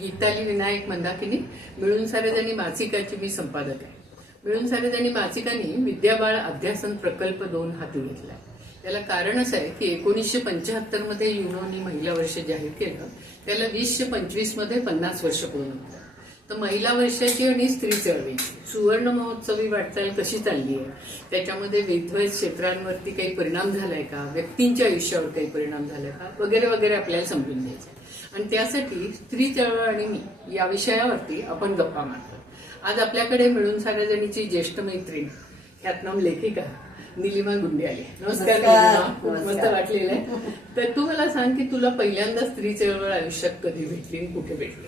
गीताली विनायक मंदाकिनी मिळून सारेदानी मासिकाची मी संपादक आहे. मिळून सारेदानी मासिकाने विद्याबाळ अध्यासन प्रकल्प दोन हाती घेतलाय त्याला कारण असं आहे की एकोणीसशे पंच्याहत्तरमध्ये युनोनी महिला वर्ष जाहीर केलं त्याला वीसशे पंचवीसमध्ये पन्नास वर्ष पूर्ण होतं तर महिला वर्षाची आणि स्त्री चळवळीची सुवर्ण महोत्सवी वाटचाल कशी चालली आहे? त्याच्यामध्ये विविध क्षेत्रांवरती काही परिणाम झालाय का? व्यक्तींच्या आयुष्यावर काही परिणाम झालाय का? वगैरे वगैरे आपल्याला समजून घ्यायचं आणि त्यासाठी स्त्री चळवळ आणि मी या विषयावरती आपण गप्पा मारतो आज आपल्याकडे मिळून सार्वजणीची ज्येष्ठ मैत्रीण ख्यातनाम लेखिका निलिमा गुंडे आली. नमस्कार मस्त. वाटलेलं आहे. तर तू मला सांग की तुला पहिल्यांदा स्त्री चळवळ आयुष्यात कधी भेटली कुठे भेटली?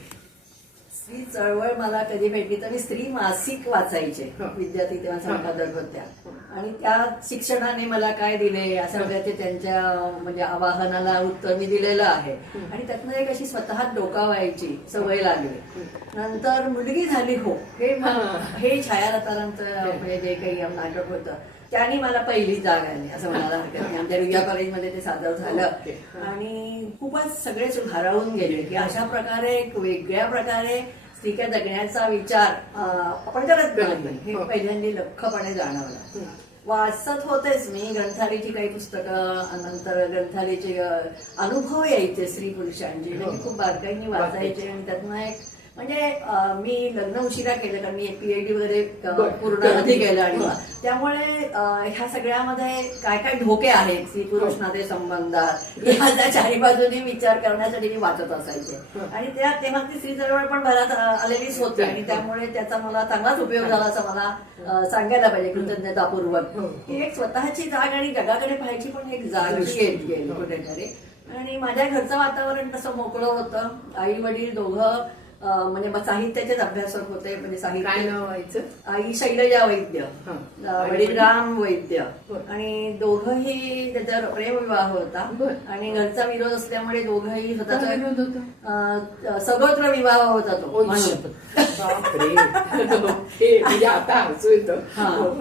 स्त्री चळवळ मला कधी भेटली तर मी स्त्री मासिक वाचायचे. हा. विद्यार्थी तेव्हा हा. संपादक होत्या. आणि त्या शिक्षणाने मला काय दिले? अशा प्रकारचे त्यांच्या म्हणजे आवाहनाला उत्तर मी दिलेलं आहे. आणि त्यातनं एक अशी स्वतः डोकावायची सवय लागली. नंतर मुलगी झाली हो. हे हा. हे छायारथांचं म्हणजे जे काही नाटक होतं. त्यांनी मला पहिली जाग आली असं म्हणायला हरकत नाही. आमच्या रुया कॉलेजमध्ये ते सादर झालं. आणि खूपच सगळेच भारावून गेले की अशा प्रकारे एक वेगळ्या प्रकारे स्त्रिया जगण्याचा विचार आपण करत नाही. हे. पहिल्यांदा लख्खपणे जाणवलं. वाचत होतेच मी ग्रंथालयाची काही पुस्तकं नंतर ग्रंथालयाचे अनुभव यायचे स्त्री पुरुषांचे. हो. मी खूप बारकाईने वाचायचे आणि त्यातनं एक म्हणजे मी लग्न उशिरा केलं कारण मी पीएचडी वगैरे. पूर्ण आधी केलं आणि त्यामुळे ह्या सगळ्यामध्ये काय काय धोके आहेत स्त्री पुरुष नाते संबंधात ह्याच्या चारी बाजूने विचार करण्यासाठी मी वाचत असायचे. आणि त्या तेव्हा ती स्त्री चळवळ पण भरात अं, आलेलीच होती. आणि त्यामुळे त्याचा मला चांगलाच उपयोग झाला असं मला सांगायला पाहिजे कृतज्ञतापूर्वक. हो. की एक स्वतःची जाग आणि जगाकडे पाहायची पण एक जाग गेली कुठेतरी. आणि माझ्या घरचं वातावरण तसं मोकळं होतं. आई वडील दोघं म्हणजे मग साहित्याचेच अभ्यासक होते म्हणजे काय साहित्य व्हायचं आई शैलजा वैद्य वडील राम वैद्य. आणि दोघंही त्याच्यावर प्रेमविवाह होता. आणि घरचा विरोध असल्यामुळे दोघंही स्वतःचा सगोत्र विवाह होता तो म्हणजे.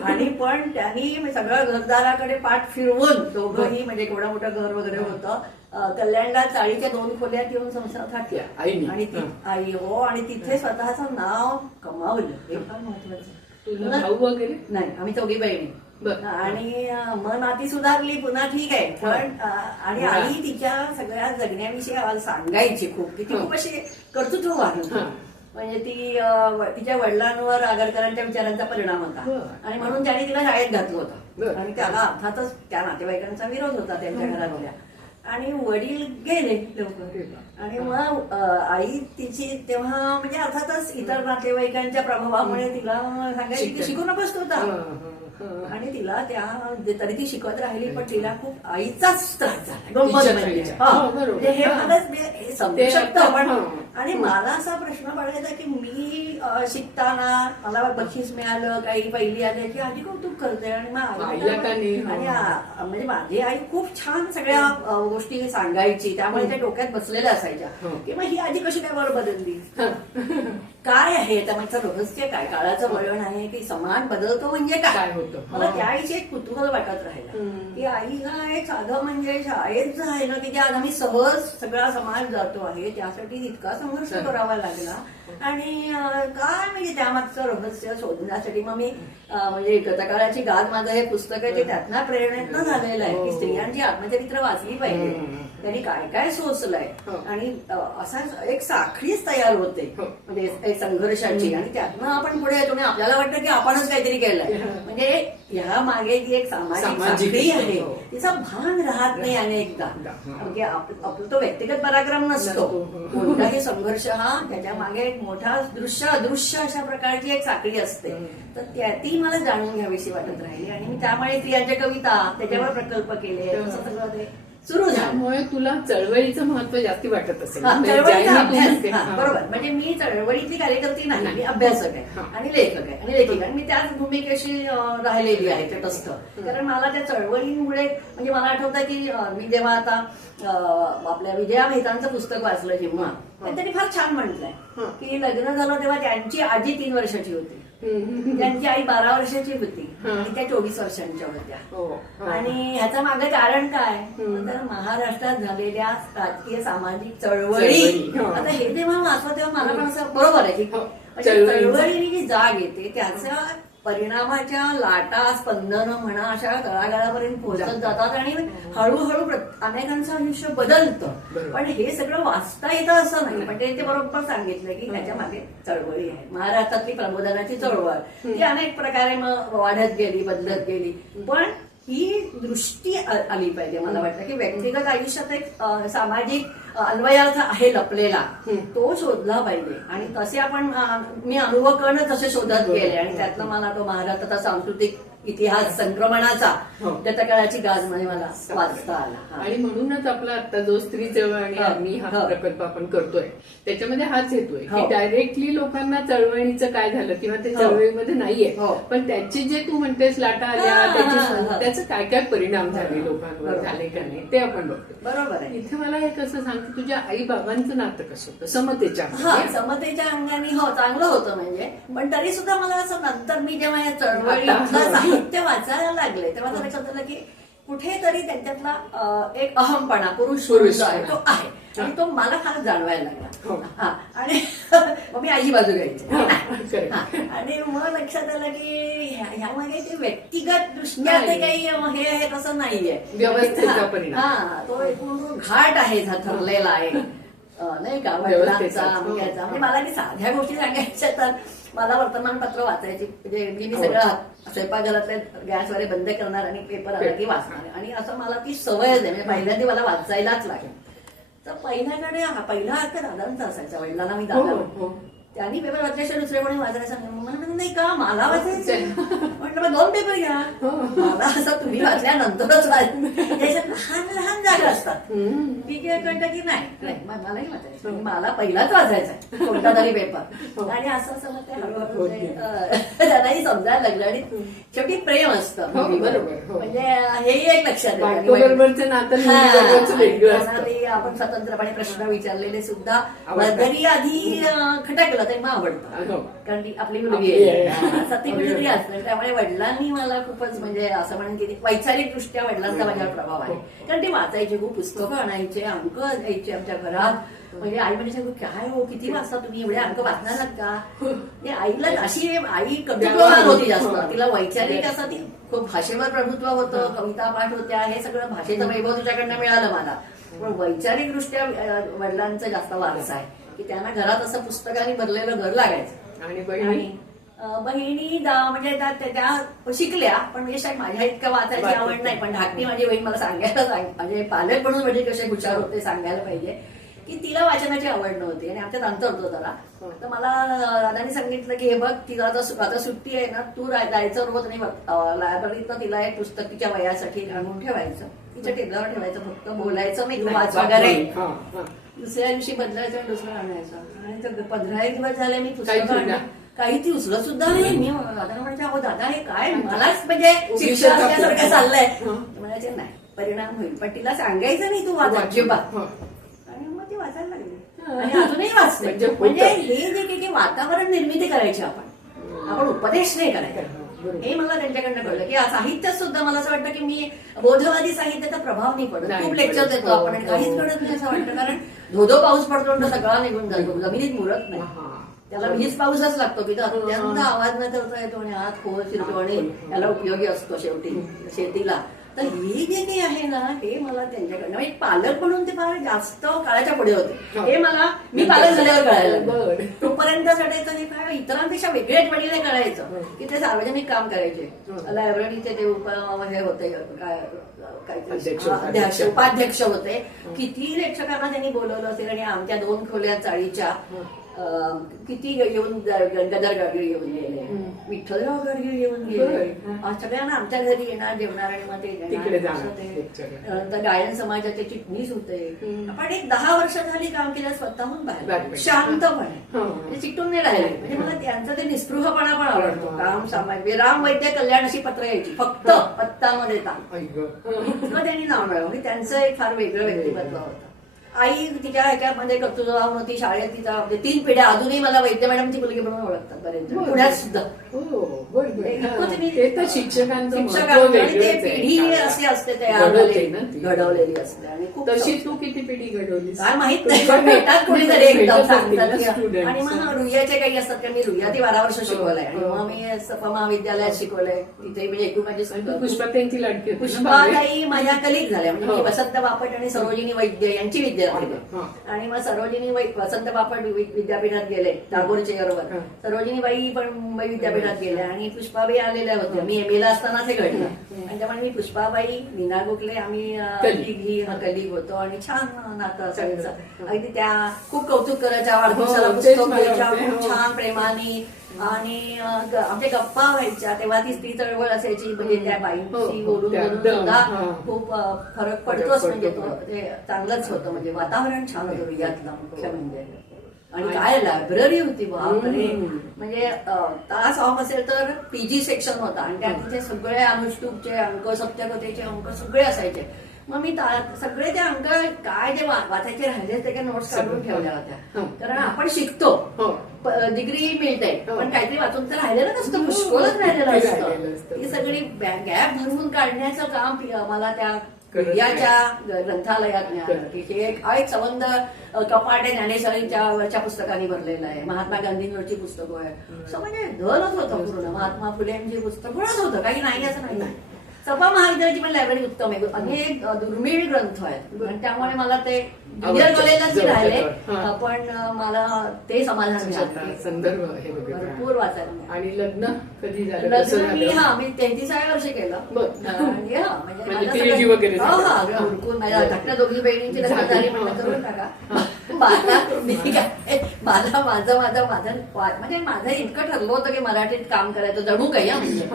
आणि पण त्यांनी म्हणजे सगळं घरदाराकडे पाठ फिरवून दोघंही म्हणजे केवढं मोठं घर वगैरे होतं. कल्याणला चाळीच्या दोन खोल्यात येऊन संसार थाटल्या आईनी. आणि ती आई हो आणि तिथे स्वतःचं नाव कमावलं हे फार महत्वाचं तुला भाऊ वगैरे नाही आम्ही चौघी बहिणी बरं. आणि अं, मग नाती सुधारली पुन्हा ठीक आहे पण अं, आणि हा. आई तिच्या सगळ्या जगण्याविषयी आम्हाला सांगायची खूप की ती हा. खूप अशी कर्तृत्ववान होती. हा. म्हणजे ती अं, व- तिच्या वडिलांवर आगरकरांच्या विचारांचा परिणाम होता बरं. आणि म्हणून त्याने तिला शाळेत घातलं बरं. होतं आणि त्याला अर्थातच त्या नातेवाईकांचा विरोध होता त्यांच्या घरातल्या आणि वडील गेले लवकर आणि मग आई तिची तेव्हा म्हणजे अर्थातच इतर नातेवाईकांच्या प्रभावामुळे तिला सांगायची. शिकू नकोस तू हा, आता हा, हा. आणि तिला त्या तरी ती शिकवत राहिली पण तिला खूप आईचाच त्रास झाला म्हणजे. हा. म्हणजे. मलाच म्हणजे समजू शकतं पण. आणि मला असा प्रश्न पडायचा की मी शिकताना मला बक्षीस मिळालं काही पहिली आली की आधी कौतुक करते आणि मग आई? आणि म्हणजे माझी आई खूप छान सगळ्या गोष्टी सांगायची त्यामुळे त्या डोक्यात बसलेल्या असायच्या हो. की मग ही आधी कशी काय बरं बदलली. काय आहे त्यामागचं रहस्य काय काळाचं वळण आहे की समाज बदलतो म्हणजे काय काय होतं? मला हो. त्यावेळी एक कुतूहल वाटत राहिलं. की आईला एक साधं म्हणजे शाळेत जायला की आज आम्ही सहज सगळा समाज जातो आहे त्यासाठी इतका संघर्ष हं. करावा लागला आणि काय म्हणजे त्यामागचं रहस्य शोधण्यासाठी मग मी म्हणजे गतकाळाची गाद माझं हे पुस्तक आहे ते त्यातनं प्रेरणेतनं झालेलं आहे की हो. स्त्रियांची आत्मचरित्र वाचली पाहिजे. त्यांनी काय काय सोचलंय? हो. आणि असा एक साखळीच तयार होते. हो. म्हणजे संघर्षाची. आणि त्यातनं आपण पुढे येतो. आणि आपल्याला वाटतं की आपणच काहीतरी केलंय. म्हणजे ह्या मागे जी एक सामाजिक साखळी आहे हो. तिचा भान राहत नाही अनेकदा. म्हणजे आप- आपला तो व्यक्तिगत पराक्रम नसतो. कोणताही संघर्ष हा त्याच्यामागे एक मोठा दृश्य अदृश्य अशा प्रकारची एक साखळी असते. तर त्या ती मला जाणून घ्यावीशी वाटत राहिली. आणि मी त्यामुळे स्त्रियांच्या कविता त्याच्यावर प्रकल्प केले. सगळं ते सुरू त्यामुळे तुला चळवळीचं महत्त्व जास्ती वाटत असेल म्हणजे चळवळीचा अभ्यास. बरोबर म्हणजे मी चळवळीतली कार्यकर्ती नाही मी. अभ्यासक आहे. आणि लेखक आहे आणि लेखिका आणि मी त्याच भूमिकेशी राहिलेली आहे तटस्थ कारण मला त्या चळवळीमुळे म्हणजे मला आठवतं की मी जेव्हा आता आपल्या विजया मेहतांचं पुस्तक वाचलं जेव्हा त्यांनी फार छान म्हटलंय. की लग्न झालं तेव्हा त्यांची आजी तीन वर्षाची होती. त्यांची आई बारा वर्षाची होती. आणि त्या चोवीस वर्षांच्या होत्या हो. आणि ह्याचं मागे कारण काय. तर महाराष्ट्रात झालेल्या राजकीय सामाजिक चळवळी. आता हे जेव्हा वाचलं तेव्हा मला पण असं बरोबर आहे की हो. चळवळीने जी जाग येते त्याचा परिणामाच्या लाटा स्पंदन म्हणा अशा तळागाळापर्यंत पोहोचत जातात. आणि हळूहळू प्रत- अनेकांचं आयुष्य बदलतं. पण हे सगळं वाचता येतं असं नाही. पण ते ते बरोबर सांगितलं की त्याच्यामागे चळवळी आहे. महाराष्ट्रातली प्रबोधनाची चळवळ. ती अनेक प्रकारे मग वाढत गेली बदलत गेली. पण ही दृष्टी आली पाहिजे मला वाटतं. की व्यक्तिगत आयुष्यात एक सामाजिक अन्वयार्थ आहे लपलेला. तो शोधला पाहिजे. आणि तसे आपण मी अनुभव करणं तसे शोधत गेले. आणि त्यातनं मला तो महाराष्ट्राचा सांस्कृतिक इतिहास संक्रमणाचा हो. काळाची गाजमध्ये मला वाचता आला. आणि म्हणूनच आपला आता जो स्त्री चळवळ आणि आम्ही हो. प्रकल्प आपण करतोय त्याच्यामध्ये हाच हो. की डायरेक्टली लोकांना चळवळीचं काय झालं किंवा ते हो. चळवळीमध्ये नाहीये हो. पण त्याची जे तू म्हणतेस लाटा आल्या हा, त्याची हा, हा. काय काय परिणाम झाले लोकांवर. झाले का नाही ते आपण बघतो बरोबर आहे इथे मला एक असं सांग की तुझ्या आई बाबांचं नातं कसं होतं समतेच्या हा? समतेच्या अंगाने हो चांगलं होतं म्हणजे पण तरी सुद्धा मला असं नंतर मी जेव्हा या चळवळीतलं साहित्य वाचायला लागले तेव्हा मला लक्षात आलं की कुठेतरी त्यांच्यातला एक अहमपणा पुरुष पुरुष तो आहे. आणि तो मला फार जाणवायला हो. लागला. हा. आणि मग मी आजी बाजू घ्यायची. हा. हा, आणि मग लक्षात आलं की ह्या- ह्यामध्ये ते व्यक्तिगत दृष्ट्या. ते काही हे आहे तसं नाहीये. व्यवस्थेचा हा, परिणाम. हा. तो एक घाट आहे हा ठरलेला आहे. नाही का? व्यवस्थेचा. म्हणजे मला की साध्या गोष्टी सांगायच्या तर मला वर्तमानपत्र वाचायची म्हणजे मी हो. सगळं स्वयंपाकघरातले गॅस वगैरे बंद करणार आणि पेपर आला की वाचणार. आणि असं मला ती सवयच आहे म्हणजे पहिल्यांदा मला वाचायलाच लागेल. तर पहिल्याकडे पहिला हक्क दादांचा असायचा वडिलांना मी हो दादा हो. त्यांनी पेपर वाचल्याशिवाय दुसरे कोणी वाचायला सांगितलं मला म्हणाले, नाही का? मला वाचायचं म्हटलं मग दोन पेपर घ्या. मला असं तुम्ही वाचल्यानंतरच वाच. याच्यात लहान लहान जागा असतात. ठीक आहे कळतं की नाही? नाही मग मलाही वाचायचं मला पहिलाच वाचायचा कोणता तरी पेपर आणि असं असं मग ते हळूहळू ते, अं, त्यांनाही समजायला लागलं आणि शेवटी प्रेम असतं. हो, बरोबर, हो. म्हणजे हेही एक लक्षात आपण स्वतंत्रपणे प्रश्न विचारलेले सुद्धा. जरी आधी खटकलं तरी मग आवडतं. हो. कारण ती आपली मुलगी सती मुलगी असते. त्यामुळे वडिलांनी मला खूपच म्हणजे असं म्हणेन की वैचारिक दृष्ट्या वडिलांचा माझ्यावर प्रभाव आहे. कारण ते वाचायचे खूप पुस्तकं आणायचे अंक द्यायचे आमच्या घरात. म्हणजे आई म्हणजे काय हो किती वाचता तुम्ही? एवढे अंक वाचणार का? आईला अशी आई कवित्ववान होती जास्त. तिला वैचारिक असं ती खूप भाषेवर प्रभुत्व होतं कविता पाठ होत्या हे सगळं भाषेचं वैभव तुझ्याकडनं मिळालं मला. पण वैचारिक दृष्ट्या वडिलांचा जास्त वारसा आहे. की त्यांना घरात असं पुस्तकाने भरलेलं घर लागायचं. आणि बहिणी? बहिणी दा- म्हणजे त्या शिकल्या पण म्हणजे माझ्या इतकं वाचायची. आवड नाही. पण धाकटी माझी बहीण मला सांगायला सांग म्हणजे पालक म्हणून म्हणजे कसे हुशार होते सांगायला पाहिजे. की तिला वाचनाची आवड नव्हती आणि आमच्यात अंतर होतं जरा. तर मला दादानी सांगितलं की हे बघ तिला आता सुट्टी आहे ना तू जायचं रोज नाही लायब्ररीत तिला एक पुस्तक तिच्या वयासाठी आणून ठेवायचं. तिच्या टेबलावर ठेवायचं फक्त बोलायचं नाही तू वाच वगैरे. दुसऱ्या दिवशी बदलायचं आणि दुसरं आणायचं. आणि पंधरा एक दिवस झाले मी पुस्तकं. काही ती उचलत सुद्धा नाही. मी दादा म्हणायचे अहो दादा हे काय? मलाच म्हणजे शिक्षण चाललंय. म्हणायचे नाही परिणाम होईल. पण तिला सांगायचं नाही तू वाच अजिबात. वाचायला लागली हं. आणि अजूनही वाचते म्हणजे. म्हणजे हे जे काही काही वातावरण निर्मिती करायची आपण आपण उपदेश नाही करायचा. हे मला त्यांच्याकडनं कळलं की साहित्यात सुद्धा मला असं वाटतं की मी बोधवादी साहित्याचा प्रभाव नाही पडत खूप. लेक्चर देतो हो, आपण आणि काहीच हो. घडत नाही असं वाटतं कारण धोधो पाऊस पडतो तर सगळा निघून जातो जमिनीत मुरत नाही हा. त्याला वीज पाऊसच लागतो की तो हं, अत्यंत हं. आवाज न करता येतो आणि हात खोल शिरतो आणि हं. त्याला उपयोगी असतो शेवटी शेतीला तर हे जे काही आहे ना हे मला त्यांच्याकडनं म्हणजे पालक म्हणून ते फार जास्त काळाच्या पुढे होते हं. मला मी पालक झाल्यावर कळायला. तोपर्यंत साठी हे काय इतरांपेक्षा वेगळेच वडील कळायचं. की ते सार्वजनिक काम करायचे. लायब्ररीचे ते उप हे होते अध्यक्ष. उपाध्यक्ष होते किती लेखकांना त्यांनी बोलवलं असेल आणि आमच्या दोन खोल्या चाळीच्या किती येऊन गंगाधर गाडगे येऊन गेले. हं. विठ्ठलराव गाडगे येऊन गेले. सगळ्यांना आमच्या घरी येणार जेवणार आणि मग ते गायन समाजाचे चिटणीस होते. हं. आपण एक दहा वर्ष झाली काम केलं स्वतःहून बाहेर. शांतपणे. हं. म्हणजे चिकटून नाही राहिले. म्हणजे मला त्यांचं ते निस्पृहपणा पण आवडतो. हं. काम समाज. राम वैद्य कल्याण अशी पत्र यायची. फक्त पत्ता मध्ये काम आई गं. इतकं त्यांनी नाव मिळवलं. म्हणजे त्यांचं एक फार वेगळं व्यक्तिमत्व होतं. आई तिच्या ह्याच्यामध्ये कर्तृत्व होती शाळेत तिचा म्हणजे तीन पिढ्या अजूनही मला वैद्य मॅडमची मुलगी म्हणून ओळखतात बरेच जण. पुण्यात सुद्धा हो बर बर एकूणच मी- ते तर शिक्षकांचं शिक्षक महत्त्व आणि ते वेगळंच आहे. पिढी अशी असते तयार घडवते झालेली, ना ती. घडवलेली असते आणि खूप तशी. तू किती पिढी घडवलीस काय माहीत नाही पण भेटतात कोणीतरी एकदम सांगतात की- आणि मग रुईयाचे काही असतात कारण मी रुईया ती बारा वर्ष शिकवलंय आणि हो. मग मी सपा महाविद्यालयात शिकवलंय तिथे म्हणजे एकूण माझी पुष्पा त्यांची लाडकी होती ना? पुष्पाताई माझ्या कलिक झाल्या म्हणजे मी हो. वसंत बापट आणि सरोजिनी वैद्य यांची विद्यार्थी होते. हा. आणि मग सरोजिनी वै- वसंत बापट विद्यापीठात गेले टागोर चेअरवर हा. सरोजिनी बाई पण मुंबई विद्यापीठात गेल्या आणि पुष्पाबाई आलेल्या होत्या मी एम ला असतानाच हे घडलं आणि त्यामुळे मी पुष्पाबाई मीना गोखले आम्ही कलिग. कलिग होतो आणि छान नातं चांगलं. अगदी त्या खूप कौतुक करायच्या वाढदिवसाला हो, पुस्तक हो. छान प्रेमाने आणि आमच्या गप्पा व्हायच्या तेव्हा ती स्त्री चळवळ असायची म्हणजे त्या बाईंशी हो, हो, बोलून बोलून सुद्धा हा. खूप फरक पडतोच म्हणजे. तो ते चांगलंच होतं म्हणजे वातावरण छान होतं रुईयातलं मुख्य म्हणजे आणि काय लायब्ररी होती बापरे. म्हणजे तास ऑफ असेल तर पीजी सेक्शन होता आणि त्यात तिथे सगळे अनुष्टूपचे अंक सत्यकथेचे अंक सगळे असायचे मग मी सगळे ते अंक काय जे वाचायचे राहिले ते नोट्स काढून. ठेवल्या होत्या. हं. कारण आपण शिकतो. हो. डिग्री मिळते. हो. पण काहीतरी वाचून तर राहिलेलं नसतं हो. पुष्कळच राहिलेलं असतं. ही सगळी गॅप भरून काढण्याचं काम मला त्या याच्या ग्रंथालयात हे एक हा एक संबंध कपाट आहे ज्ञानेश्वरींच्या वरच्या पुस्तकांनी भरलेलं आहे. महात्मा गांधींवरची पुस्तकं आहे असं म्हणजे धनच होतं पूर्ण. महात्मा फुलेंची पुस्तकच होतं. काही नाही असं नाही. सपा महाविद्यालयाची पण लायब्ररी उत्तम आहे. अनेक दुर्मिळ ग्रंथ आहेत आणि त्यामुळे मला ते ज्युनियर. कॉलेजलाच राहिले. पण मला ते समाधान संदर्भ हे भरपूर वाचायला. आणि लग्न कधी झालं? लग्न मी हा मी तेहतीसाव्या वर्षी केलं. आणि हा, म्हणजे म्हणजे सगळं- वगैरे हा, दोघी बहिणींची लग्न झाली. म्हणलं करून टाका. माझा माझा माझं माझं म्हणजे माझं इतकं ठरलं होतं की मराठीत काम करायचं जणू काही म्हणजे.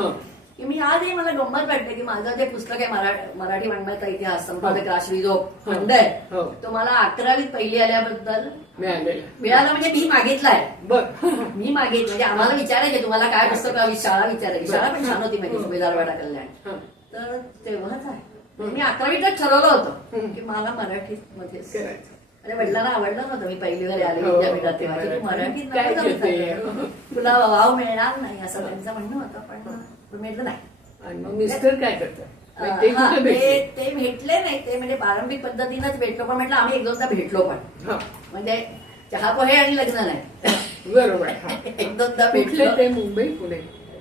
की मी आजही मला गंमत वाटते की माझं जे पुस्तक आहे मराठी मराठी वाङ्मयाचा इतिहास संपादक राश्री जो खंड हो. आहे तो मला अकरावीत पहिली आल्याबद्दल मिळालेलं मिळाला म्हणजे मी मागितलाय. बर. मी मागे म्हणजे आम्हाला विचारायचे तुम्हाला काय पुस्तक हवी? शाळा विचारायची. शाळा पण छान होती माझी सुभेदार वाडा कल्याण. हं. तर तेव्हाच आहे. मी अकरावीतच ठरवलं होतं हं. की मला मराठीत मध्ये करायचं. म्हणजे वडिलांना आवडलं नव्हतं मी पहिली घरी आले विद्यापीठात तेव्हा की. मराठीत काय. तुला वाव मिळणार नाही असं त्यांचं म्हणणं होतं पण पण म्हटलं नाही. आणि मग मिस्टर काय करतात? ते भेटले? नाही. ते म्हणजे पारंपरिक पद्धतीनंच भेटलो. पण म्हटलं आम्ही एक दोनदा भेटलो पण. म्हणजे चहा पोहे आणि लग्न नाही. बरोबर. एक दोनदा भेटलो. ते मुंबई पुणे?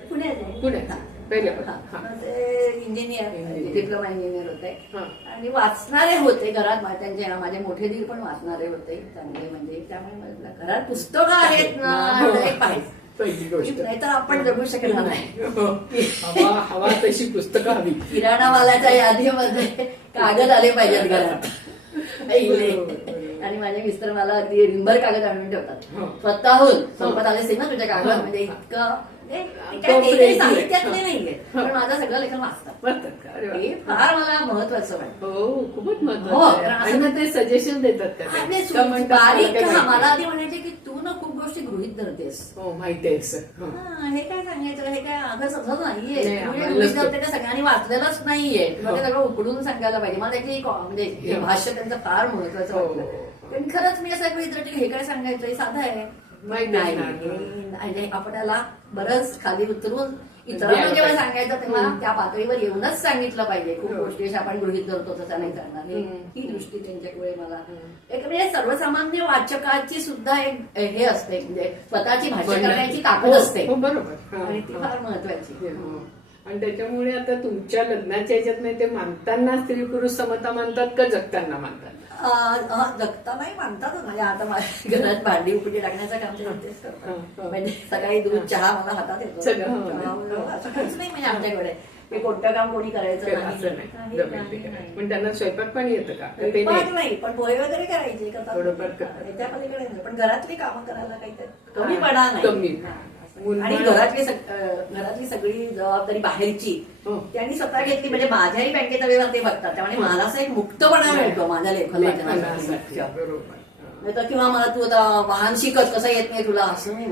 पुण्यात आहे. हा. हा. हा. ते इंजिनियर. डिप्लोमा इंजिनियर होते हा. आणि वाचणारे होते घरात त्यांचे माझे मोठे दीर पण वाचणारे होते चांगले म्हणजे त्यामुळे म्हटलं घरात पुस्तकं आहेत ना हो. हे पाहिजे पहिली गोष्ट नाहीतर आपण जगू शकणार नाही हो. हवा हवा तशी पुस्तकं हवी किराणामालाच्या यादीमध्ये कागद आले पाहिजेत घरात पहिले. आणि माझे मिस्टर मला अगदी रिंबर कागद आणून ठेवतात हो. स्वतःहून संपत आले ना तुझ्या कागद हो. म्हणजे इतकं म्हणजे. साहित्यातले हो. नाहीये. पण माझं सगळं लेखन वाचतात. हे फार मला महत्वाचं वाटतं. हो खूपच हो, महत्वाचं मग ते सजेशन देतात बारीक मला हा, आधी म्हणायचे की तू ना खूप गोष्टी गृहित धरतेस. हो माहिती हो. हा, हे काय सांगायचं? हे काय अगं सगळं नाहीये. सगळ्यांनी वाचलेलंच नाहीये. हो. सगळं उकडून सांगायला पाहिजे. मला त्याची एक, म्हणजे हे हो. भाष्य त्यांचं फार महत्वाचं हो. वाटलं. पण खरंच मी असं गृहीत धरते की हे काय सांगायचं? हे साधं आहे. नाही. हे- आणि आपल्याला बरंच खाली उतरून इतरांना जेव्हा. सांगायचं तेव्हा. त्या पातळीवर येऊनच सांगितलं पाहिजे खूप हो. गोष्टी अशा आपण गृहीत धरतो तसं नाही करणार हे- दृष्टी त्यांच्याकडे मला. एक म्हणजे सर्वसामान्य वाचकाची सुद्धा एक हे असते म्हणजे स्वतःची भाषा करण्याची ताकद हो, असते हो बरोबर आणि ती. फार महत्वाची. आणि त्याच्यामुळे आता तुमच्या लग्नाच्या याच्यात नाही ते मानताना स्त्री पुरुष समता मानतात का जगताना मानतात जगता नाही मानतात म्हणजे आता माझ्या घरात भांडी उकडी टाकण्याचं काम ते तेच हा, करतात. हा. म्हणजे सकाळी दूध चहा मला हातात येतो. हो. असं काहीच नाही म्हणजे आमच्याकडे. कोणतं काम कोणी करायचं नाही. पण त्यांना स्वयंपाक पाणी येतं का? स्वयंपाक नाही. पण पोहे वगैरे करायचे. त्याच्या पलीकडे नाही. पण घरातली कामं करायला काहीतरी कमी पडा नाही. कमी. हा, आणि घरातली घरातली सगळी जबाबदारी बाहेरची हो. त्यांनी स्वतः घेतली म्हणजे माझ्याही बँकेचा व्यवहार ते बघतात त्यामुळे मला असं एक मुक्तपणा मिळतो माझ्या लेखन. वाचनासाठी. नाही किंवा मला तू आता वाहन शिकत कसं येत नाही तुला असं नाही.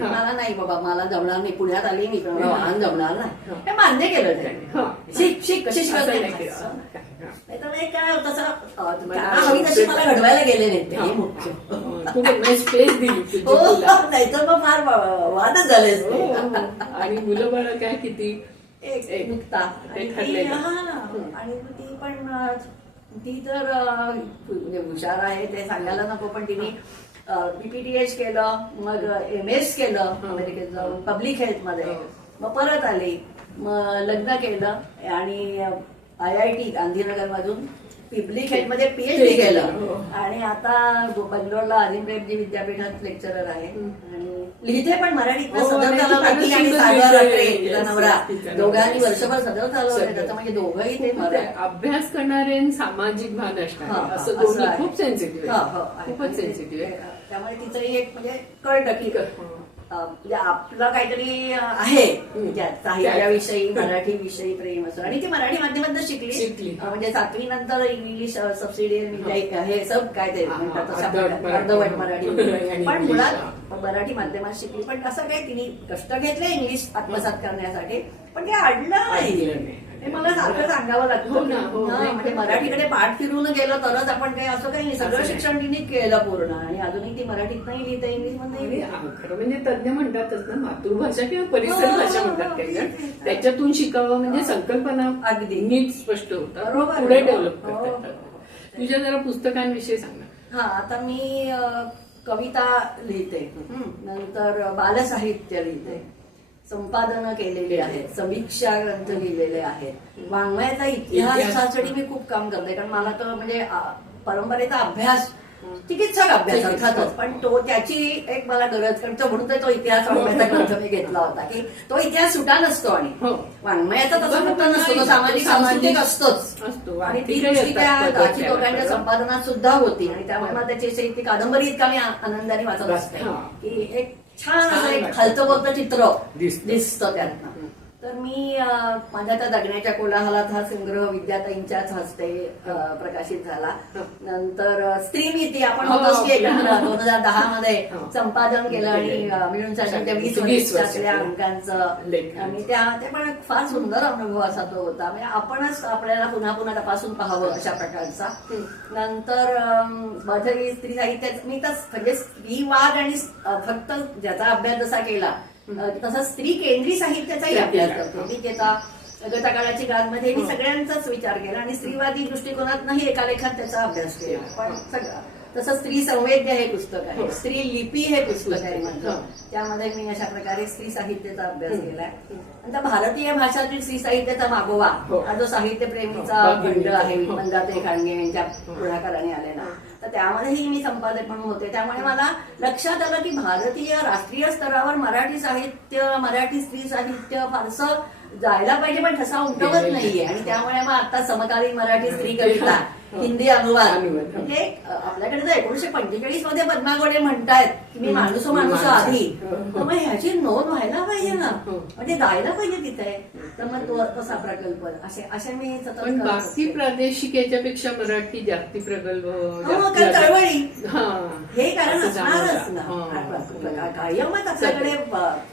हा. मला नाही बाबा मला जमणार नाही पुण्यात आली मी मला. वाहन जमणार. नाही हे मान्य केलं ते हा. शिक शिक कशी शिकत नाही मला त्यांना घडवायला गेले नाहीत हा. हे मुख्य तू त्यांना स्पेस दिली तुझी हो तुला. नाही तर मग फार वादच झाले हो. आणि मुलं बाळ काय किती एक एक. मुक्ता ते आणि ती पण ती तर म्हणजे हुशार आहे ते सांगायला नको पण तिने पीपीटीएच केलं मग एम एस केलं हं. अमेरिकेत जाऊन पब्लिक हेल्थमध्ये हो. मग परत आली मग लग्न केलं आणि आय आय टी गांधीनगर मधून पब्लिक हेल्थमध्ये पीएचडी केलं हो. आणि आता बंगलोरला अजिम प्रेमजी विद्यापीठात लेक्चरर आहे. आणि लिहिते पण मराठीत हो, तिचा नवरा तिचा. दोघांनी वर्षभर सदर चालवलं. त्याचं म्हणजे दोघंही ते अभ्यास करणारे सामाजिक भान असणारे असं दोन्ही. खूप सेन्सिटिव्ह हा, हो. खूपच सेन्सिटिव्ह आहे त्यामुळे तिचंही एक म्हणजे कळतं की हं. अं, म्हणजे आपलं काहीतरी आहे. साहित्याविषयी मराठी विषयी प्रेम असं. आणि ती मराठी माध्यमातून शिकली. शिकली. म्हणजे सातवी नंतर इंग्लिश सबसिडी हे. सब काय ते म्हणतात अर्धवट. मराठी. पण मुळात. मराठी माध्यमात शिकली. पण असं काय तिने कष्ट घेतले इंग्लिश आत्मसात करण्यासाठी. पण ते अडलं नाही. हे मला सारखं सांगावं लागतं हो. हा, म्हणजे. मराठीकडे पाठ फिरून गेलं तरच आपण काही असं काही नाही सगळं. शिक्षण तिने केलं पूर्ण आणि अजूनही ती मराठीत नाही लिहिते इंग्लिशमध्ये. खरं म्हणजे तज्ञ म्हणतातच ना मातृभाषा किंवा परिसर हो, भाषा म्हणतात काही जण. त्याच्यातून शिकावं म्हणजे संकल्पना अगदी. नीट स्पष्ट होतात. मग पुढे डेव्हलप करता. येतात तुझ्या जरा पुस्तकांविषयी सांग ना हा आता मी कविता लिहिते. नंतर बालसाहित्य लिहिते संपादनं केलेली आहेत समीक्षा ग्रंथ लिहिलेले आहेत. वाङ्मयाचा इतिहासासाठी मी खूप काम करते कारण मला तर म्हणजे परंपरेचा अभ्यास चिकित्सक अभ्यास. अर्थातच. पण तो त्याची एक मला गरज कारण तो म्हणून तो इतिहास वाङ्मयाचा ग्रंथ मी घेतला होता की तो इतिहास सुटा नसतो आणि हो. वाङ्मयाचा तसा फक्त नसतो. सामाजिक सांस्कृतिक सामाजिक असतोच. असतो. आणि ती दृष्टी त्या गाची त्याला. संपादनात सुद्धा होती. आणि त्यामुळे मला त्याची ती कादंबरी इतका मी आनंदाने वाचत असते हा. की एक छान असं एक. खालचं बोलतं चित्र दिसतं. दिसतं त्यातनं तर मी माझ्या त्या जगण्याच्या कोलाहलात हा संग्रह विद्याताईंच्याच हस्ते प्रकाशित झाला. नंतर अं, स्त्रीनीती आपण हो, की हो. दोन हजार दहा मध्ये हो. संपादन केलं आणि मिळून अंकांचं. आणि त्या ते पण फार सुंदर अनुभव असा तो होता. म्हणजे आपणच आपल्याला पुन्हा पुन्हा तपासून पाहावं अशा प्रकारचा. नंतर माझं हे स्त्री साहित्यात मी तर म्हणजे स्त्रीवाद आणि फक्त ज्याचा अभ्यास जसा केला अ, तसा स्त्री केंद्री साहित्याचाही. अभ्यास करतो. मी त्याचा गता काळाची गाजमध्ये मी सगळ्यांचाच विचार केला आणि स्त्रीवादी दृष्टिकोनातनंही एका लेखात त्याचा अभ्यास केला. पण सगळं. तसं स्त्री संवेद्य हे पुस्तक आहे. हो. स्त्री लिपी हे पुस्तक आहे माझं हो. त्यामध्ये मी अशा प्रकारे स्त्री साहित्याचा अभ्यास केलाय. नंतर भारतीय भाषातील स्त्री साहित्याचा मागोवा हो. हा जो साहित्य प्रेमीचा. खंड आहे. मंदाते खांडगे यांच्या पुढाकाराने आलेला. तर त्यामध्येही मी संपादक म्हणून होते. त्यामुळे मला लक्षात आलं की भारतीय राष्ट्रीय स्तरावर मराठी साहित्य मराठी स्त्री साहित्य फारसं जायला पाहिजे पण उमटवत गेलेलं नाहीये. आणि त्यामुळे मग आता समकालीन मराठी स्त्री कविता हिंदी अनुवाद. म्हणजे आपल्याकडे जर एकोणीशे पंचेचाळीसमध्ये पद्मा गोडे म्हणतायत की मी माणूस माणूस माणूस. आधी हो. मग ह्याची नोंद व्हायला पाहिजे ना हो. म्हणजे जायला पाहिजे तिथे तर मग तो तसा प्रकल्प असे असे मी बाकी. प्रादेशिक याच्यापेक्षा मराठी जास्ती हो कारण चळवळी हा. हे कारण असं असणारच ना. हा. कायमच आपल्याकडे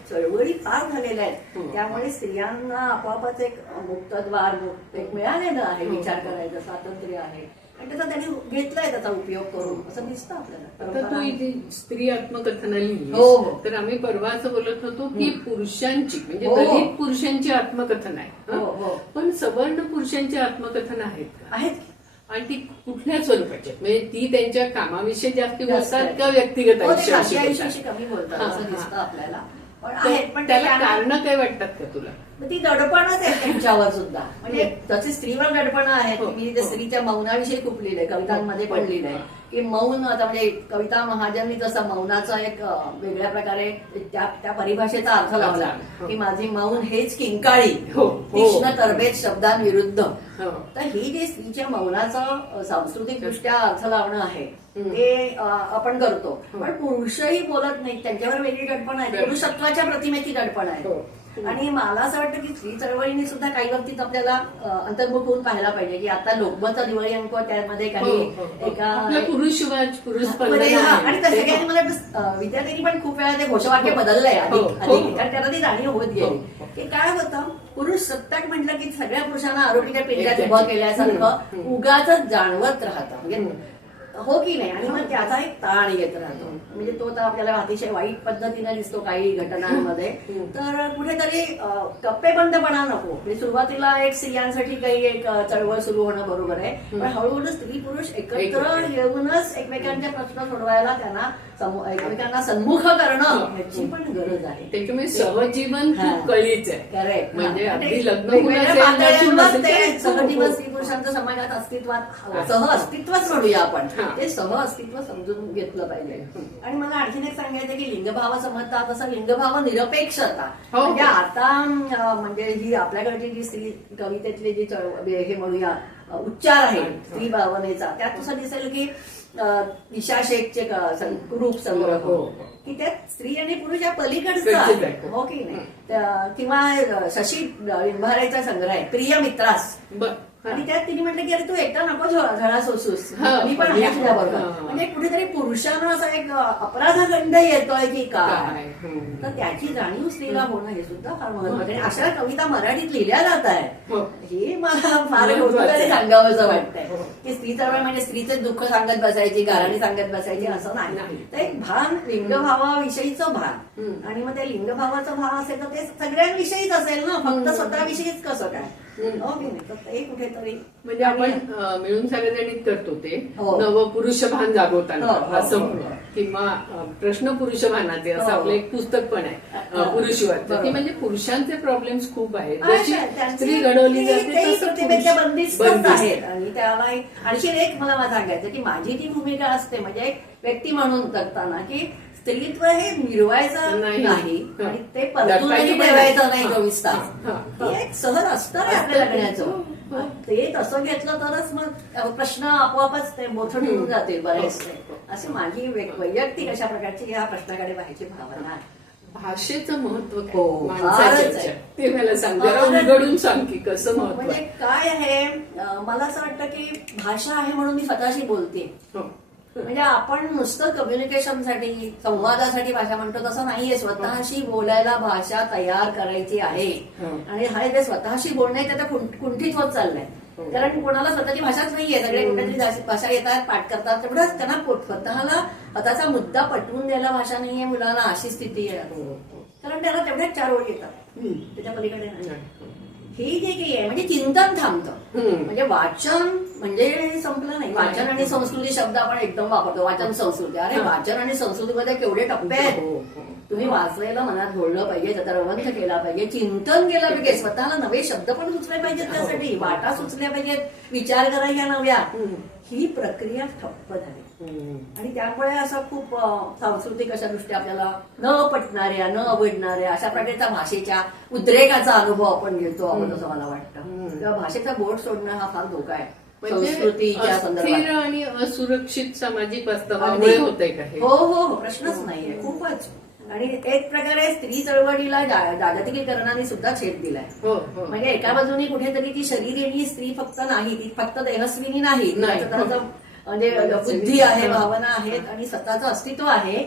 चळवळी फार झालेल्या आहेत हं. त्यामुळे स्त्रियांना आपोआपच एक मुक्तद्वार मुक्त- एक मिळालेलं आहे हं. विचार करायचं स्वातंत्र्य आहे आणि त्याचा त्यांनी घेतलाय त्याचा उपयोग करून असं दिसतं आपल्याला तू. इथे स्त्री आत्मकथना लिहिली हो, हो. तर आम्ही परवाच बोलत होतो की पुरुषांची म्हणजे हो. दलित पुरुषांची आत्मकथन आहे हं? पण सवर्ण पुरुषांची आत्मकथन आहेत आहेत आणि ती कुठल्या स्वरूपाची? म्हणजे ती त्यांच्या कामाविषयी जास्ती बोलतात. का व्यक्तिगत आयुष्याविषयी? कमी बोलतात असं. दिसतं आपल्याला आहेत पण त्याला कारण काय वाटतात का तुला मग ती दडपणच आहे त्यांच्यावर सुद्धा म्हणजे जशी स्त्रीवर दडपण आहेत हो, मी त्या हो. स्त्रीच्या मौनाविषयी खूप लिहिलंय कवितांमध्ये पण हो, लिहिलंय की मौन आता म्हणजे कविता महाजननी जसं मौनाचा एक वेगळ्या प्रकारे त्या त्या परिभाषेचा अर्थ लावला हो. की माझी मौन हेच किंकाळी हो, हो. तीक्ष्ण तरबेज शब्दांविरुद्ध हो. तर ही जे स्त्रीच्या मौनाचं सांस्कृतिक दृष्ट्या अर्थ लावणं आहे. ते आपण करतो. पण पुरुषही बोलत नाहीत त्यांच्यावर वेगळी दडपण आहे. पुरुषत्वाच्या प्रतिमेची दडपण आहे हो. आणि मला असं वाटतं की स्त्री चळवळीने सुद्धा काही बाबतीत आपल्याला अ, अंतर्मुख होऊन पाहायला पाहिजे की आता लोकमतचा दिवाळी अंक त्यामध्ये काही हो, हो. एका पुरुष स्पंदन आणि त्या सगळ्यांनी मला विद्यार्थ्यांनी पण खूप वेळा ते घोषवाक्य हो. बदललंय अधिक कारण त्यांना ती जाणीव होत गेली. की काय होतं पुरुष सत्ताक म्हटलं की सगळ्या पुरुषांना आरोपीच्या पिंड्यात Exactly. उभं केल्यासारखं. उगाच जाणवत राहतं म्हणजे. हो की नाही? आणि मग त्याचा एक ताण येत राहतो. म्हणजे तो तर आपल्याला अतिशय वाईट पद्धतीने दिसतो काही घटनांमध्ये. तर कुठेतरी कप्पेबंदपणा नको. म्हणजे सुरुवातीला एक स्त्रियांसाठी काही एक चळवळ सुरू होणं बरोबर आहे. पण. हळूहळू स्त्री पुरुष एकत्र. येऊनच एकमेकांचे प्रश्न सोडवायला त्यांना एकमेकांना सन्मुख करणं ह्याची पण गरज आहे. त्याच्यामुळे सहजीवन हा. खूप कळीच आहे. करेक्ट म्हणजे अगदी लग्न ते तरी- सहजीवन हो, स्त्री पुरुषांचं समाजात अस्तित्वात. सह अस्तित्वच म्हणूया आपण. ते सह अस्तित्व समजून घेतलं पाहिजे. आणि मला आणखीन एक सांगायचं की लिंगभाव समजता तसं लिंगभाव निरपेक्षता. हो. म्हणजे आता म्हणजे ही आपल्याकडची जी स्त्री कवितेतली जी चळव- हे म्हणूया उच्चार आहे स्त्री भावनेचा त्यात तसं दिसेल की ईशा शेखचे रूप संग्रह हो, हो. की त्यात स्त्री आणि पुरुष या पलीकडचं. हो की नाही? किंवा शशी लिंबारेचा संग्रह आहे प्रिय मित्रास. हा. आणि त्यात तिने म्हटलं की अरे तू एकटा नको झळा सोसूस हा, मी पण हा. बरोबर म्हणजे कुठेतरी पुरुषांना असा एक अपराधगंड येतोय की काय? हम्म. तर त्याची जाणीव स्त्रीला होणं हे सुद्धा फार महत्वाचं आणि अशा कविता मराठीत लिहिल्या जात आहेत हो. हे मला फार कौतुकाने. सांगावंसं वाटतंय हो. की स्त्री चळवळ म्हणजे स्त्रीचे दुःख सांगत बसायची गाराणी सांगत बसायची असं नाही. तर एक भान लिंगभावाविषयीचं भान. आणि मग त्या लिंगभावाचं भान असेल तर ते सगळ्यांविषयीच असेल ना फक्त स्वतःविषयीच कसं काय हो कुठेतरी म्हणजे आपण मिळून सार्वजनिक करतो ते हो. नव पुरुष भान जागवताना हो, असं. किंवा प्रश्न पुरुष भानाचे असं. आपलं एक पुस्तक पण आहे बरोबर. की म्हणजे पुरुषांचे प्रॉब्लेम्स खूप आहेत स्त्री घडवली जाते पुरुष बंदिस्त. आहेत आणि त्याला एक- आणखी एक मला मला सांगायचं की माझी ती भूमिका असते म्हणजे एक व्यक्ती म्हणून जगताना की स्त्रीत्व हे मिरवायचं नाही. आणि ते परतूनही ठेवायचं नाही. चोवीस तास हा, एक सहज असतं. आपल्या लग्नाचं. ते तसं घेतलं तरच मग प्रश्न आपोआपच ते मोठं निघून जातील बरेचसे हो. अशी माझी वैयक्तिक अशा प्रकारची या प्रश्नाकडे पाहायची भावना आहे भाषेचं महत्त्व हो. ते मला सांग जरा फारच. उलगडून सांग की कसं महत्त्व म्हणजे काय आहे मला असं वाटतं की भाषा आहे म्हणून मी स्वतःशी बोलते हो. म्हणजे आपण नुसतं कम्युनिकेशनसाठी संवादासाठी भाषा म्हणतो तसं नाहीये स्वतःशी बोलायला भाषा तयार करायची आहे. आणि हा जे स्वतःशी बोलणं आहे ते आता कुं- कुंठित होत चाललंय हो. कारण कोणाला स्वतःची भाषाच नाहीये सगळे कुठेतरी भाषा- भाषा येतात पाठ करतात तेवढंच त्यांना स्वतःला स्वतःचा मुद्दा पटवून द्यायला भाषा नाहीये मुलांना अशी स्थिती आहे हो, हो. कारण त्याला तेवढ्याच चार ओळी येतात. त्याच्या पलीकडे नाही. हे जे काही आहे म्हणजे चिंतन थांबतं. म्हणजे वाचन म्हणजे संपलं नाही वाचन आणि संस्कृती शब्द आपण एकदम वापरतो वाचन संस्कृती अरे हा. वाचन आणि संस्कृतीमध्ये केवढे टप्पे आहेत हो, हो. तुम्ही वाचलेलं मनात घोळलं पाहिजे त्याचा रवंथ केला पाहिजे चिंतन केलं पाहिजे स्वतःला नवे शब्द पण सुचले पाहिजेत त्यासाठी वाटा सुचल्या पाहिजेत विचार करायच्या नव्या हम्म. ही प्रक्रिया ठप्प झाली. आणि त्यामुळे असं खूप सांस्कृतिक अशा दृष्ट्या आपल्याला न पटणाऱ्या न आवडणाऱ्या अशा प्रकारच्या भाषेच्या उद्रेकाचा अनुभव आपण घेतो आहोत असं मला वाटतं. किंवा भाषेचा बोट सोडणं हा फार धोका आहे. म्हणजे संदर्भात. आणि असुरक्षित सामाजिक. वास्तवामुळे हे हो हो. प्रश्नच नाहीये. खूपच. आणि एक प्रकारे स्त्री चळवळीला जागतिकीकरणाने सुद्धा छेद दिलाय. हो हो. म्हणजे एका बाजूने कुठेतरी ती शरीरेणी स्त्री फक्त नाही ती फक्त देहस्विनी नाही. म्हणजे बुद्धी आहे भावना आहेत आणि स्वतःचं अस्तित्व आहे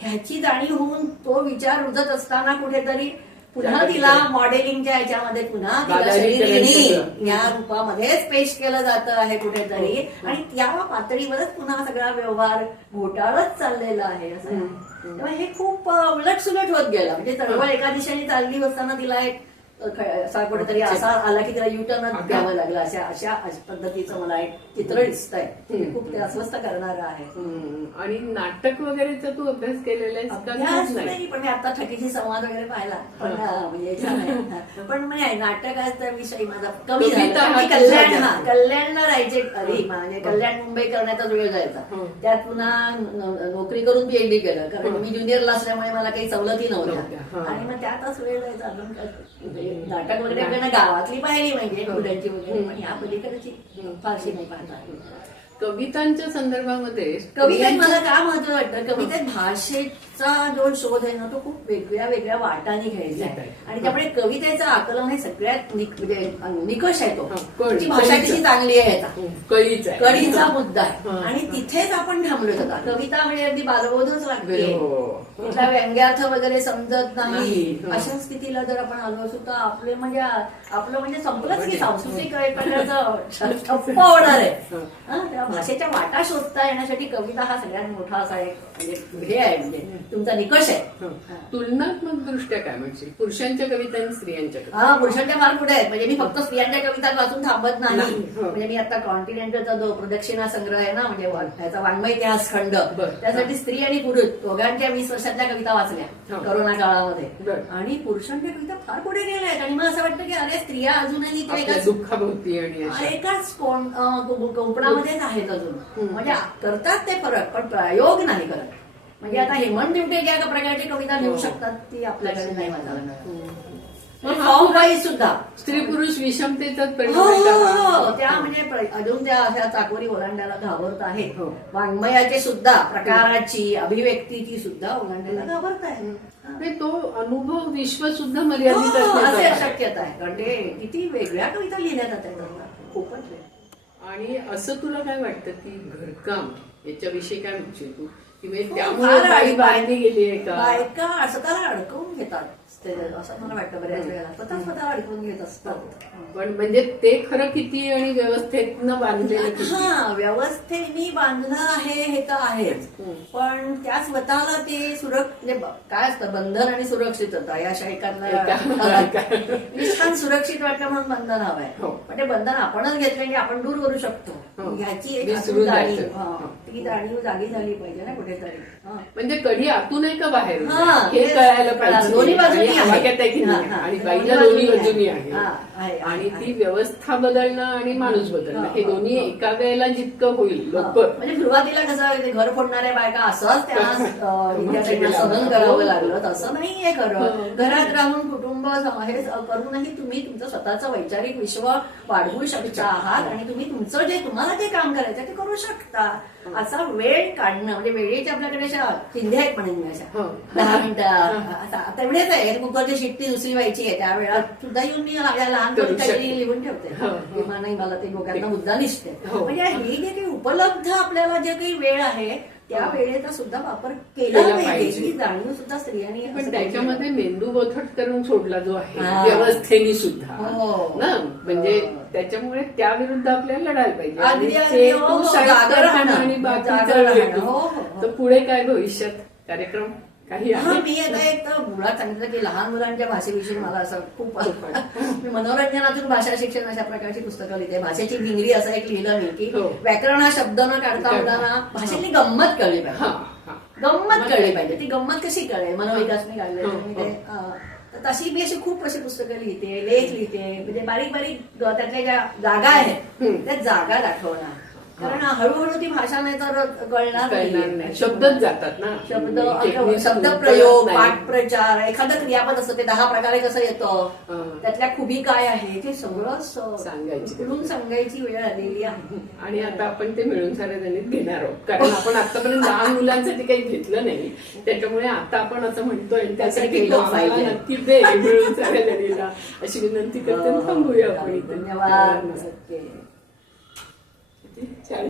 ह्याची जाणीव होऊन तो विचार रुजत असताना कुठेतरी पुन्हा तिला मॉडेलिंगच्या ह्याच्यामध्ये पुन्हा तिला शरीरेणी. या रूपामध्येच पेश केलं जातं आहे कुठेतरी. आणि त्या पातळीवरच पुन्हा सगळा व्यवहार घोटाळत चाललेला आहे असं. हे खूप उलट सुलट होत गेलं. म्हणजे चळवळ एका दिशेने चालली असताना तिला एक असा कुठेतरी असा आला की तिला युटर्न द्यावं लागलं. अशा अशा पद्धतीचं मला एक चित्र दिसतंय. ते खूप ते अस्वस्थ करणारं आहे. आणि नाटक वगैरेचा तू अभ्यास केलेला नाही. पण मी आता ठकीची संवाद वगैरे पाहिला. पण म्हणजे आहे. पण म्हणजे नाटकाचा विषय माझा कमी झाला. कल्याण हा कल्याणला राहायचे आधी. म्हणजे कल्याण मुंबई करण्याचाच वेळ जायचा. त्यात पुन्हा नोकरी करून पीएचडी केलं. कारण मी ज्युनियरला असल्यामुळे मला काही सवलती नव्हत्या. आणि मग त्यातच वेळ जायचा. अजून नाटक वगैरे आपल्याला गावातली पाहिली म्हणजे पुढ्यांची वगैरे पण या पलीकडची फारशी नाही पाहता आली. कवितांच्या संदर्भामध्ये कवितेत मला काय महत्त्व वाटतं कवितेत भाषेत आजचा जो शोध आहे ना तो खूप वेगळ्या वेगळ्या वाटाने घ्यायचा आहे. आणि त्यामुळे कवितेचं आकलन हे सगळ्यात म्हणजे निकष आहे तो हा, भाषा कळीचं. किती चांगली आहे कळीच आहे कढीचा मुद्दा आहे हा. आणि तिथेच आपण थांबलो होता कविता म्हणजे अगदी बालबोधच लागते हो. तिथला व्यंग्यार्थ वगैरे समजत नाही. हा. अशा स्थितीला जर आपण आलो असू तर आपले म्हणजे आपलं म्हणजे संपलंच की म्हणजे. सांस्कृतिक ठप्प होणार आहे हा. हा, त्या भाषेच्या वाटा शोधता येण्यासाठी कविता हा सगळ्यात मोठा असा एक म्हणजे हे आहे म्हणजे तुमचा निकष आहे हं. तुलनात्मक दृष्ट्या काय म्हणशील पुरुषांच्या कविता आणि स्त्रियांच्या कविता हा पुरुषांच्या फार पुढे आहेत म्हणजे मी फक्त स्त्रियांच्या कविता वाचून थांबत नाही हो. म्हणजे मी आता कॉन्टिनेंटलचा जो प्रदक्षिणा संग्रह आहे ना म्हणजे वा- ह्याचा वाङ्मय इतिहास खंड. त्यासाठी स्त्री आणि पुरुष दोघांच्या वीस वर्षातल्या कविता वाचल्या हो. करोना काळामध्ये. आणि पुरुषांच्या कविता फार पुढे गेल्या आहेत आणि मला असं वाटतं की अरे स्त्रिया अजूनही दुःखाभोवती आणि एकाच कौपणामध्येच आहेत अजून. म्हणजे करतात ते फरक पण प्रयोग नाही करत म्हणजे आता हेमंत दिवटे ज्या प्रकारची कविता लिहू. शकतात ती आपल्याकडे नाही फॉर्म वाईज सुद्धा स्त्री पुरुष विषमतेचाच हो परिणाम हो? हो. त्या म्हणजे अजून त्या अशा चाकोरी ओलांडायला घाबरत आहेत हो. वाङ्मयाचे सुद्धा प्रकाराची अभिव्यक्तीची सुद्धा ओलांडायला घाबरत आहे नाही, तो अनुभव विश्व सुद्धा मर्यादित असे शक्यता आहे कारण ते किती वेगळ्या कविता लिहिल्या जातात खूपच. आणि असं तुला काय वाटतं की घरकाम याच्याविषयी काय म्हणशील तू की म्हणजे हो, त्यामुळे आहे. गेली आहे का? बायका स्वतःला अडकवून घेतात. ते असं मला वाटतं बऱ्याच वेळेला. स्वतः स्वतः अडकवून घेत असतात. पण म्हणजे ते खरं किती आणि व्यवस्थेतनं बांधलेलं किती? हा व्यवस्थेने बांधणं आहे हे तर आहेच. हम्म. पण त्या स्वतःला ते सुरक म्हणजे ब- काय असतं? बंधन आणि सुरक्षितता. या निष्ठान सुरक्षित वाटलं म्हणून बंधन हवंय. हो. पण ते बंधन आपणच घेतलं की आपण दूर करू शकतो. हो. ह्याची एक विसरून जायचं. हो. ती जाणीव जागी झाली पाहिजे ना कुठेतरी हा. म्हणजे कढी आतून आहे का बाहेर हा, हे तेच. कळायला पाहिजे दोन्ही बाजूनी आणि आहे. वाक्यात आहे की नाही हा, हा. आणि दोन्ही बाईला दोन्ही बाजूनी बाजूनी आहे. हा, आणि आहे. ती व्यवस्था बदलणं आणि माणूस बदलणं हा, हे हा, दोन्ही हा. एका वेळेला जितकं होईल हा. लवकर म्हणजे सुरुवातीला कसं ते घर फोडणाऱ्या बायका असंच त्या अं, विद्यार्थ्यांना केलं. सहन करावं लागलं तसं नाहीये हो. खरं घरात राहून कुटुंब सम- हे स- करूनही तुम्ही तुमचं स्वतःचं वैचारिक विश्व वाढवू शकता आहात आणि तुम्ही तुमचं जे तुम्हाला जे काम करायचं ते करू शकता असा वेळ काढणं म्हणजे वेळेच्या आपल्याकडे अशा चिंध्या आहेत म्हणेन मी अशा हो. दहा मिनिटं आता आता एवढेच आहे कुकरची शिट्टी दुसरी व्हायची आहे त्यावेळेला सुद्धा येऊन मी या लहान काहीतरी. लिहून ठेवते हो, हो. मला नाही मला ते डोक्यातनं मुद्दा दिसते हो. म्हणजे ही जे काही उपलब्ध आपल्याला जे काही वेळ आहे त्या. वेळेचा सुद्धा वापर केला पाहिजे. ही जाणीव सुद्धा स्त्रियांनी पण त्याच्यामध्ये मेंदू बोथट करून सोडला जो आहे. व्यवस्थेने सुद्धा हो. ना म्हणजे हो. त्याच्यामुळे त्या विरुद्ध आपल्याला लढायला पाहिजे आणि बाकीचा हो. तर पुढे काय भविष्यात कार्यक्रम काही हा मी आता एक तर मुळात सांगितलं की लहान मुलांच्या भाषेविषयी मला असं खूप मी मनोरंजनातून भाषा शिक्षण अशा प्रकारची पुस्तकं लिहिते. भाषेची भिंगरी असं एक लिहिलं मी की हो. व्याकरण हा शब्द न काढता मुलांना भाषेतली गंमत कळली पाहिजे. हा हा. गंमत कळली पाहिजे. ती गंमत कशी कळेल? मनोविकासने काढले हो, मी तर तशी मी अशी खूप अशी पुस्तकं लिहिते लेख लिहिते. म्हणजे बारीक बारीक त्यातल्या ज्या जागा आहेत. त्या जागा दाखवणार. कारण हळूहळू ती भाषा नाही तर कळणार कळणार नाही. शब्दच जातात ना. शब्द टेक्निक शब्द प्रयोग. पाठप्रचार एखादं क्रियापद असतं ते दहा प्रकारे कसं येतं. त्यातल्या खुबी काय आहे ते सगळं सांगायची. सांगायची वेळ आलेली आहे. आणि आता आपण ते मिळून सारे जणीत घेणार आहोत. कारण आपण आतापर्यंत लहान मुलांसाठी काही घेतलं नाही. त्याच्यामुळे आता आपण असं म्हणतोय त्यासाठी. नक्की दे मिळून जणीला अशी विनंती करते. थांबूया आपण धन्यवाद. 奖